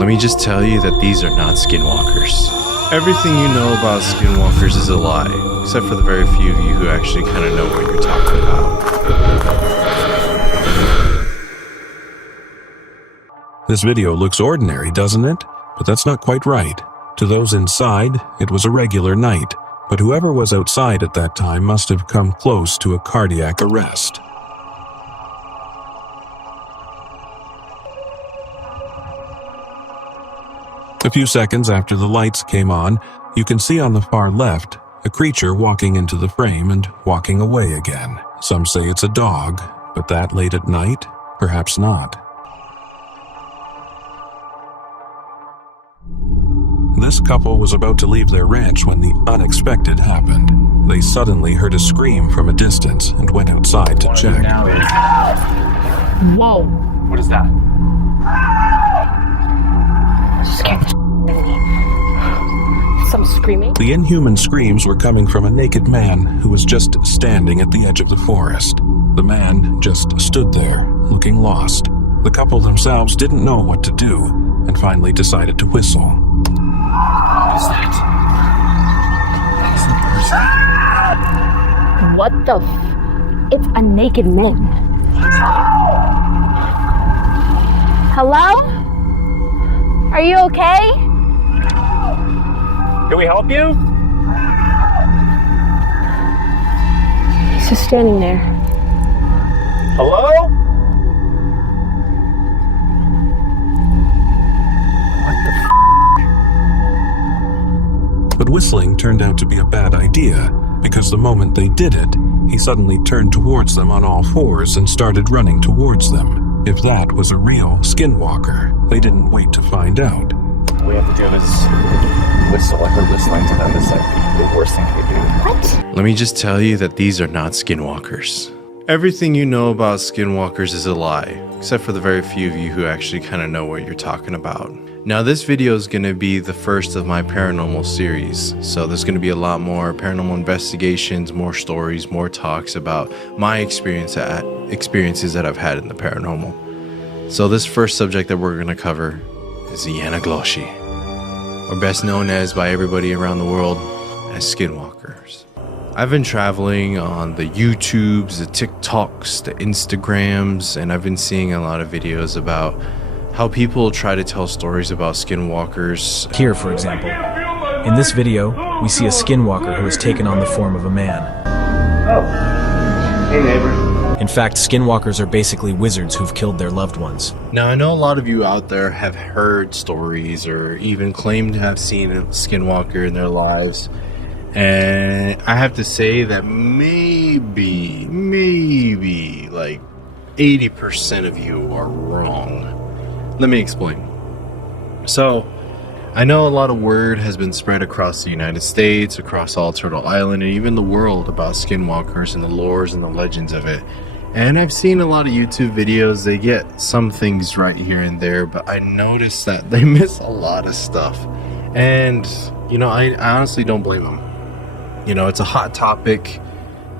Let me just tell you that these are not skinwalkers. Everything you know about skinwalkers is a lie, except for the very few of you who actually kind of know what you're talking about. This video looks ordinary, doesn't it? But that's not quite right. To those inside, it was a regular night, but whoever was outside at that time must have come close to a cardiac arrest. A few seconds after the lights came on, you can see on the far left a creature walking into the frame and walking away again. Some say it's a dog, but that late at night? Perhaps not. This couple was about to leave their ranch when the unexpected happened. They suddenly heard a scream from a distance and went outside to check. Whoa. What is that? Scared the shit out of me. Some screaming. The inhuman screams were coming from a naked man who was just standing at the edge of the forest. The man just stood there, looking lost. The couple themselves didn't know what to do and finally decided to whistle. What is that? That isn't a person. What the It's a naked man. Hello? Are you okay? Can we help you? He's just standing there. Hello? But whistling turned out to be a bad idea, because the moment they did it, he suddenly turned towards them on all fours and started running towards them. If that was a real skinwalker, they didn't wait to find out. We have to do this whistle. I heard whistling to them is like the worst thing we do. What? Let me just tell you that these are not skinwalkers. Everything you know about skinwalkers is a lie, except for the very few of you who actually kind of know what you're talking about. Now this video is going to be the first of my paranormal series, so there's going to be a lot more paranormal investigations, more stories, more talks about my experiences that I've had in the paranormal. So this first subject that we're going to cover is the Yanagloshi, or best known as by everybody around the world as skinwalkers. I've been traveling on the YouTubes, the TikToks, the Instagrams, and I've been seeing a lot of videos about how people try to tell stories about skinwalkers. Here, for example, in this video, we see a skinwalker who has taken on the form of a man. Oh. Hey, neighbor. In fact, skinwalkers are basically wizards who've killed their loved ones. Now, I know a lot of you out there have heard stories or even claimed to have seen a skinwalker in their lives. And I have to say that maybe like 80% of you are wrong. Let me explain. So, I know a lot of word has been spread across the United States, across all Turtle Island, and even the world about skinwalkers and the lores and the legends of it. And I've seen a lot of YouTube videos. They get some things right here and there, but I noticed that they miss a lot of stuff. And, you know, I honestly don't blame them. You know, it's a hot topic.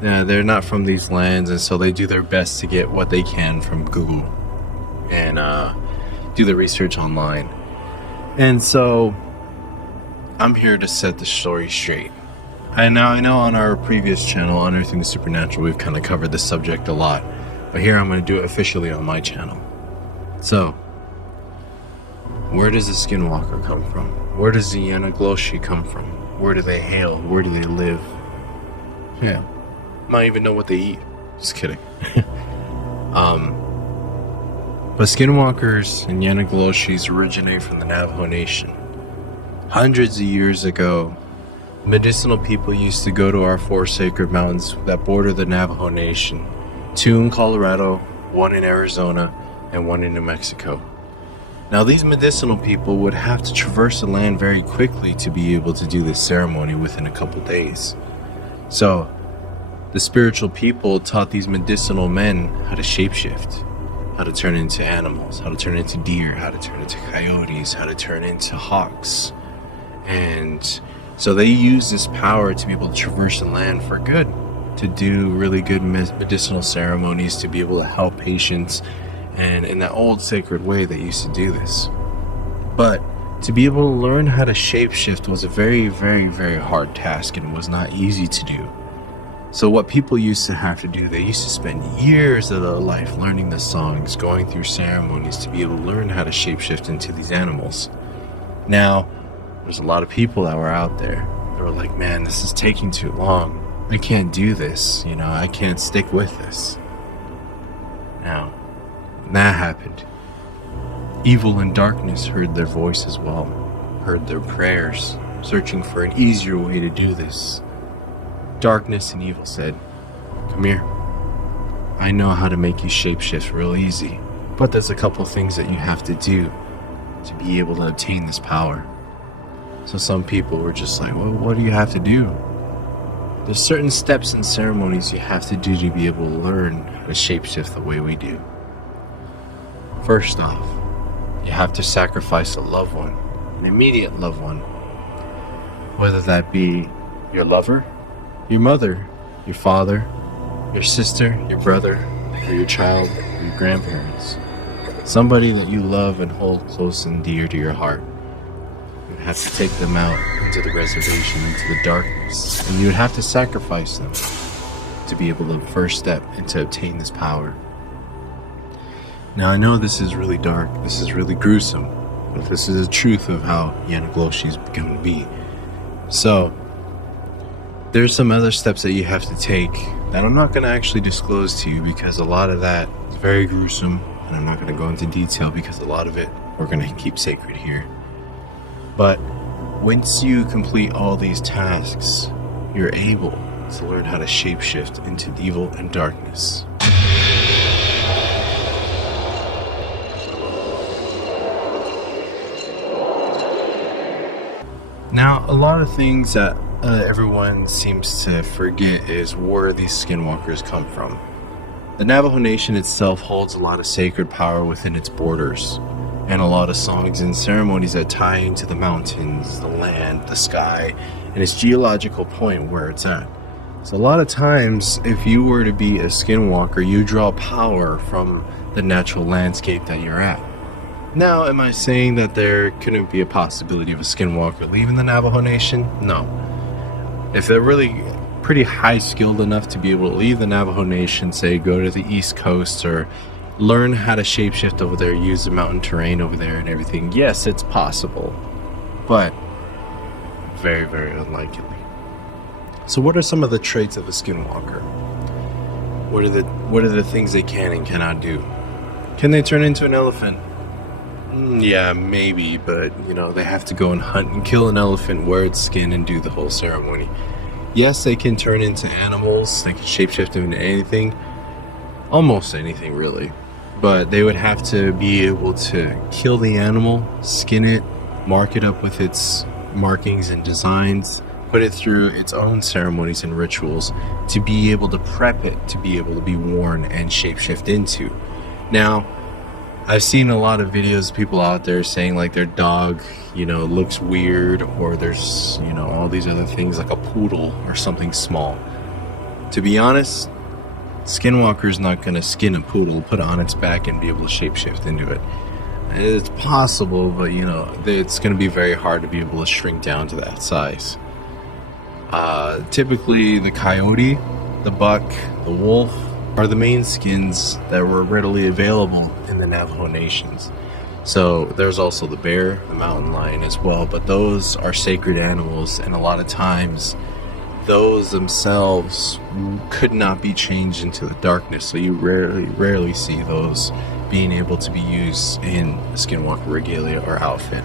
They're not from these lands, and so they do their best to get what they can from Google and do the research online. And so I'm here to set the story straight. And now I know on our previous channel, Unearthing the Supernatural, we've kind of covered this subject a lot, but here I'm going to do it officially on my channel. So, where does the skinwalker come from? Where does the Yanagloshi come from? Where do they hail? Where do they live? Yeah, might even know what they eat. Just kidding. But skinwalkers and Yanagloshis originate from the Navajo Nation. Hundreds of years ago, medicinal people used to go to our four sacred mountains that border the Navajo Nation. 2 in Colorado, 1 in Arizona, and 1 in New Mexico. Now these medicinal people would have to traverse the land very quickly to be able to do this ceremony within a couple days. So, the spiritual people taught these medicinal men how to shapeshift, how to turn into animals, how to turn into deer, how to turn into coyotes, how to turn into hawks. And so they use this power to be able to traverse the land for good, to do really good medicinal ceremonies, to be able to help patients, and in that old sacred way they used to do this. But to be able to learn how to shapeshift was a very, very, very hard task, and it was not easy to do. So what people used to have to do, they used to spend years of their life learning the songs, going through ceremonies to be able to learn how to shapeshift into these animals. Now, there's a lot of people that were out there that were like, man, this is taking too long. I can't do this, I can't stick with this. Now, when that happened, evil and darkness heard their voice as well, heard their prayers, searching for an easier way to do this. Darkness and evil said, come here. I know how to make you shapeshift real easy, but there's a couple things that you have to do to be able to obtain this power. So some people were just like, well, what do you have to do? There's certain steps and ceremonies you have to do to be able to learn how to shapeshift the way we do. First off, you have to sacrifice a loved one, an immediate loved one. Whether that be your lover, your mother, your father, your sister, your brother, or your child, or your grandparents. Somebody that you love and hold close and dear to your heart. You would have to take them out into the reservation, into the darkness, and you would have to sacrifice them to be able to first step and to obtain this power. Now I know this is really dark, this is really gruesome, but this is the truth of how Yanagloshi is going to be. So, there's some other steps that you have to take that I'm not going to actually disclose to you because a lot of that is very gruesome, and I'm not going to go into detail because a lot of it we're going to keep sacred here. But once you complete all these tasks, you're able to learn how to shapeshift into evil and darkness. Now, a lot of things that everyone seems to forget is where these skinwalkers come from. The Navajo Nation itself holds a lot of sacred power within its borders, and a lot of songs and ceremonies that tie into the mountains, the land, the sky, and its geological point where it's at. So a lot of times, if you were to be a skinwalker, you draw power from the natural landscape that you're at. Now, am I saying that there couldn't be a possibility of a skinwalker leaving the Navajo Nation? No. If they're really pretty high skilled enough to be able to leave the Navajo Nation, say go to the East Coast or learn how to shapeshift over there, use the mountain terrain over there and everything, yes, it's possible, but very, very unlikely. So what are some of the traits of a skinwalker? What are the things they can and cannot do? Can they turn into an elephant? Yeah, maybe, but they have to go and hunt and kill an elephant, wear its skin, and do the whole ceremony. Yes, they can turn into animals, they can shapeshift into anything, almost anything really, but they would have to be able to kill the animal, skin it, mark it up with its markings and designs, put it through its own ceremonies and rituals to be able to prep it to be able to be worn and shapeshift into. Now, I've seen a lot of videos of people out there saying like their dog, looks weird, or there's, all these other things like a poodle or something small. To be honest, Skinwalker's not going to skin a poodle, put it on its back, and be able to shapeshift into it. It's possible, but it's going to be very hard to be able to shrink down to that size. Typically, the coyote, the buck, the wolf are the main skins that were readily available in the Navajo Nations. So there's also the bear, the mountain lion as well, but those are sacred animals, and a lot of times those themselves could not be changed into the darkness, so you rarely see those being able to be used in a skinwalker regalia or outfit.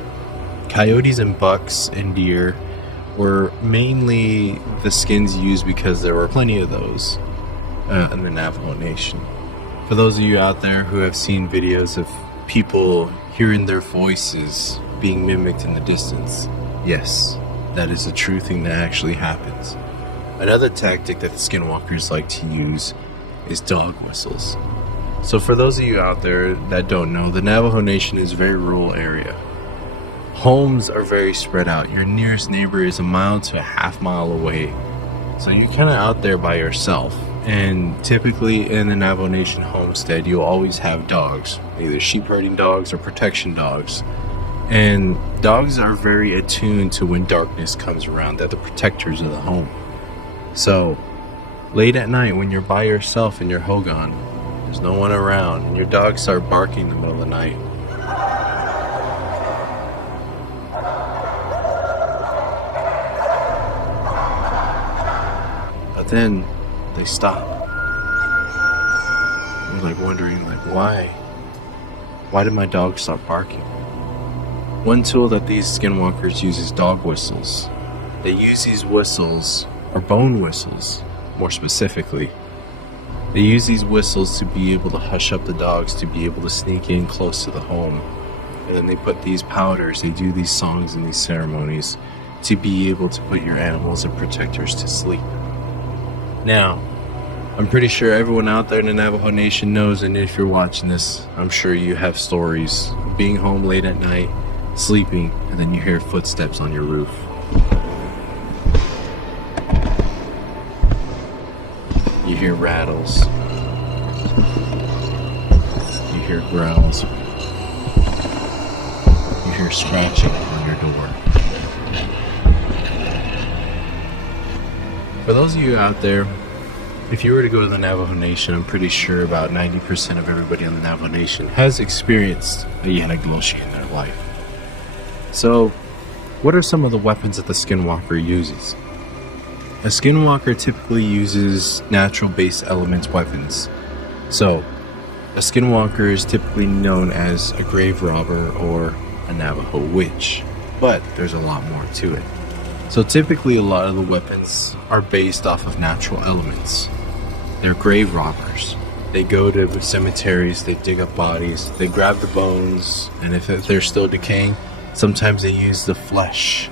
Coyotes and bucks and deer were mainly the skins used because there were plenty of those in the Navajo Nation. For those of you out there who have seen videos of people hearing their voices being mimicked in the distance, yes, that is a true thing that actually happens. Another tactic that the skinwalkers like to use is dog whistles. So for those of you out there that don't know, the Navajo Nation is a very rural area. Homes are very spread out. Your nearest neighbor is a mile to a half mile away. So you're kind of out there by yourself. And typically in the Navajo Nation homestead, you'll always have dogs, either sheep herding dogs or protection dogs. And dogs are very attuned to when darkness comes around. They're the protectors of the home. So, late at night when you're by yourself in your hogan, there's no one around, and your dogs start barking in the middle of the night. But then they stop. You're like wondering, like, why? Why did my dog stop barking? One tool that these skinwalkers use is dog whistles. They use these whistles, or bone whistles, more specifically. They use these whistles to be able to hush up the dogs, to be able to sneak in close to the home. And then they put these powders, they do these songs and these ceremonies to be able to put your animals and protectors to sleep. Now, I'm pretty sure everyone out there in the Navajo Nation knows, and if you're watching this, I'm sure you have stories of being home late at night, sleeping, and then you hear footsteps on your roof. You hear rattles. You hear growls. You hear scratching on your door. For those of you out there, if you were to go to the Navajo Nation, I'm pretty sure about 90% of everybody in the Navajo Nation has experienced a Yanagloshi in their life. So, what are some of the weapons that the Skinwalker uses? A Skinwalker typically uses natural-based elements weapons. So, a Skinwalker is typically known as a grave robber or a Navajo witch, but there's a lot more to it. So typically a lot of the weapons are based off of natural elements. They're grave robbers. They go to the cemeteries, they dig up bodies, they grab the bones, and if they're still decaying, sometimes they use the flesh.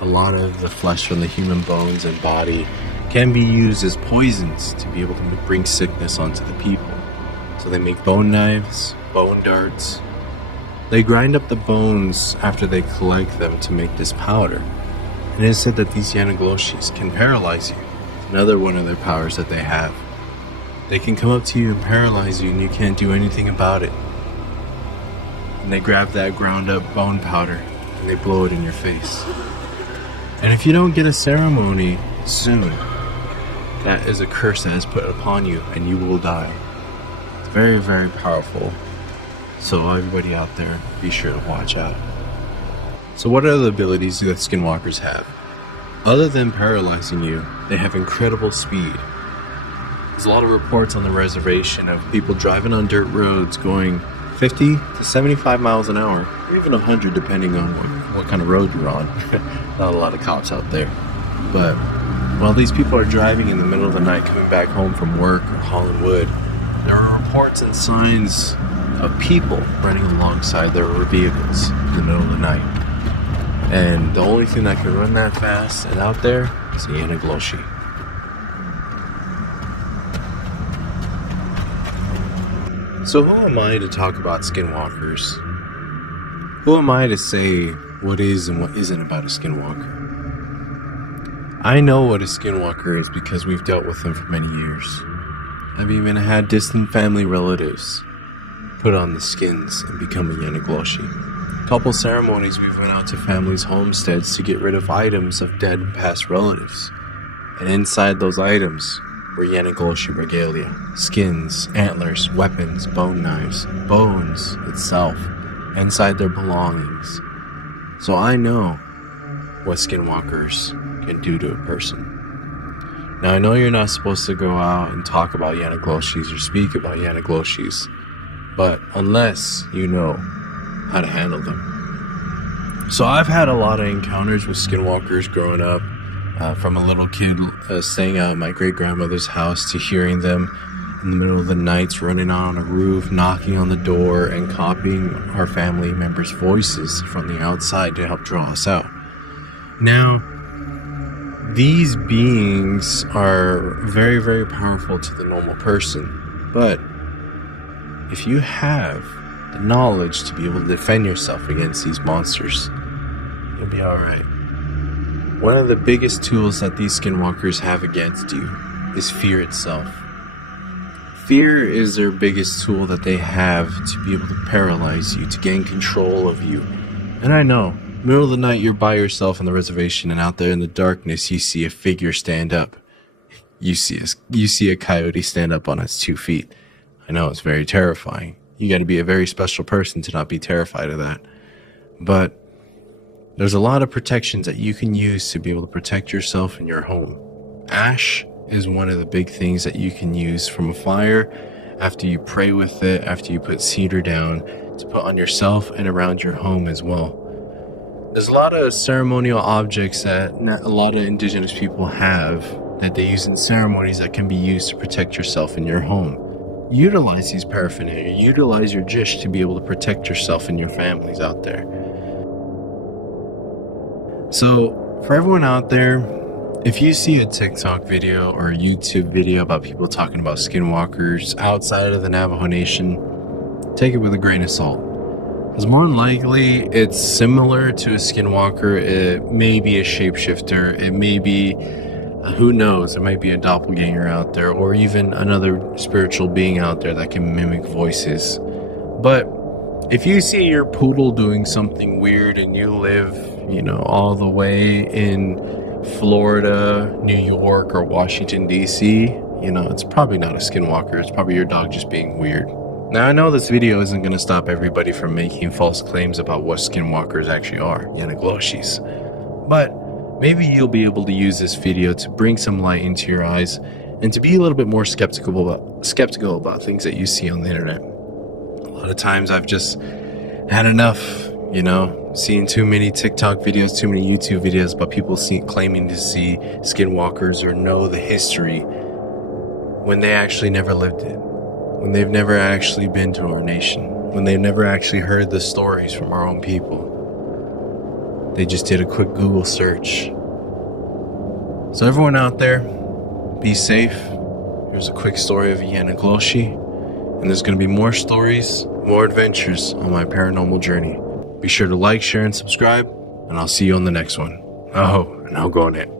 A lot of the flesh from the human bones and body can be used as poisons to be able to bring sickness onto the people. So they make bone knives, bone darts. They grind up the bones after they collect them to make this powder. And it is said that these Yanagloshis can paralyze you. It's another one of their powers that they have. They can come up to you and paralyze you and you can't do anything about it. And they grab that ground up bone powder and they blow it in your face. And if you don't get a ceremony soon, that is a curse that is put upon you and you will die. It's very, very powerful. So everybody out there, be sure to watch out. So what are the abilities that Skinwalkers have? Other than paralyzing you, they have incredible speed. There's a lot of reports on the reservation of people driving on dirt roads going 50 to 75 miles an hour, or even 100 depending on what kind of road you're on. Not a lot of cops out there. But while these people are driving in the middle of the night coming back home from work or hauling wood, there are reports and signs of people running alongside their vehicles in the middle of the night. And the only thing that can run that fast and out there is a Yanagloshi. So who am I to talk about Skinwalkers? Who am I to say what is and what isn't about a Skinwalker? I know what a Skinwalker is because we've dealt with them for many years. I've even had distant family relatives put on the skins and become a Yanagloshi. Couple ceremonies we went out to families' homesteads to get rid of items of dead and past relatives. And inside those items were Yanagloshi regalia, skins, antlers, weapons, bone knives, bones itself, inside their belongings. So I know what Skinwalkers can do to a person. Now I know you're not supposed to go out and talk about Yanagloshis or speak about Yanagloshis, but unless you know how to handle them. So I've had a lot of encounters with Skinwalkers growing up, from a little kid staying out at my great-grandmother's house to hearing them in the middle of the nights running on a roof, knocking on the door, and copying our family members' voices from the outside to help draw us out. Now, these beings are very, very powerful to the normal person, but if you have the knowledge to be able to defend yourself against these monsters, you'll be alright. One of the biggest tools that these Skinwalkers have against you is fear itself. Fear is their biggest tool that they have to be able to paralyze you, to gain control of you, And I know, middle of the night, you're by yourself on the reservation, and out there in the darkness, you see a figure stand up. You see a coyote stand up on its 2 feet. I know, it's very terrifying. You got to be a very special person to not be terrified of that. But there's a lot of protections that you can use to be able to protect yourself in your home. Ash is one of the big things that you can use from a fire after you pray with it, after you put cedar down, to put on yourself and around your home as well. There's a lot of ceremonial objects that a lot of indigenous people have that they use in ceremonies that can be used to protect yourself in your home. Utilize these paraphernalia, utilize your jish to be able to protect yourself and your families out there. So, for everyone out there, if you see a TikTok video or a YouTube video about people talking about skinwalkers outside of the Navajo Nation, take it with a grain of salt. Because more than likely, it's similar to a skinwalker. It may be a shapeshifter. It may be, who knows, it might be a doppelganger out there, or even another spiritual being out there that can mimic voices. But if you see your poodle doing something weird and you live, all the way in Florida, New York, or Washington, D.C., it's probably not a skinwalker. It's probably your dog just being weird. Now, I know this video isn't going to stop everybody from making false claims about what skinwalkers actually are, Yanagloshis. But maybe you'll be able to use this video to bring some light into your eyes and to be a little bit more skeptical about things that you see on the internet. A lot of times I've just had enough, seeing too many TikTok videos, too many YouTube videos about people claiming to see skinwalkers or know the history when they actually never lived it, when they've never actually been to our nation, when they've never actually heard the stories from our own people. They just did a quick Google search. So everyone out there, be safe. Here's a quick story of Yanagloshi, and there's going to be more stories, more adventures on my paranormal journey. Be sure to like, share, and subscribe, and I'll see you on the next one. Oh, and I'll go on it.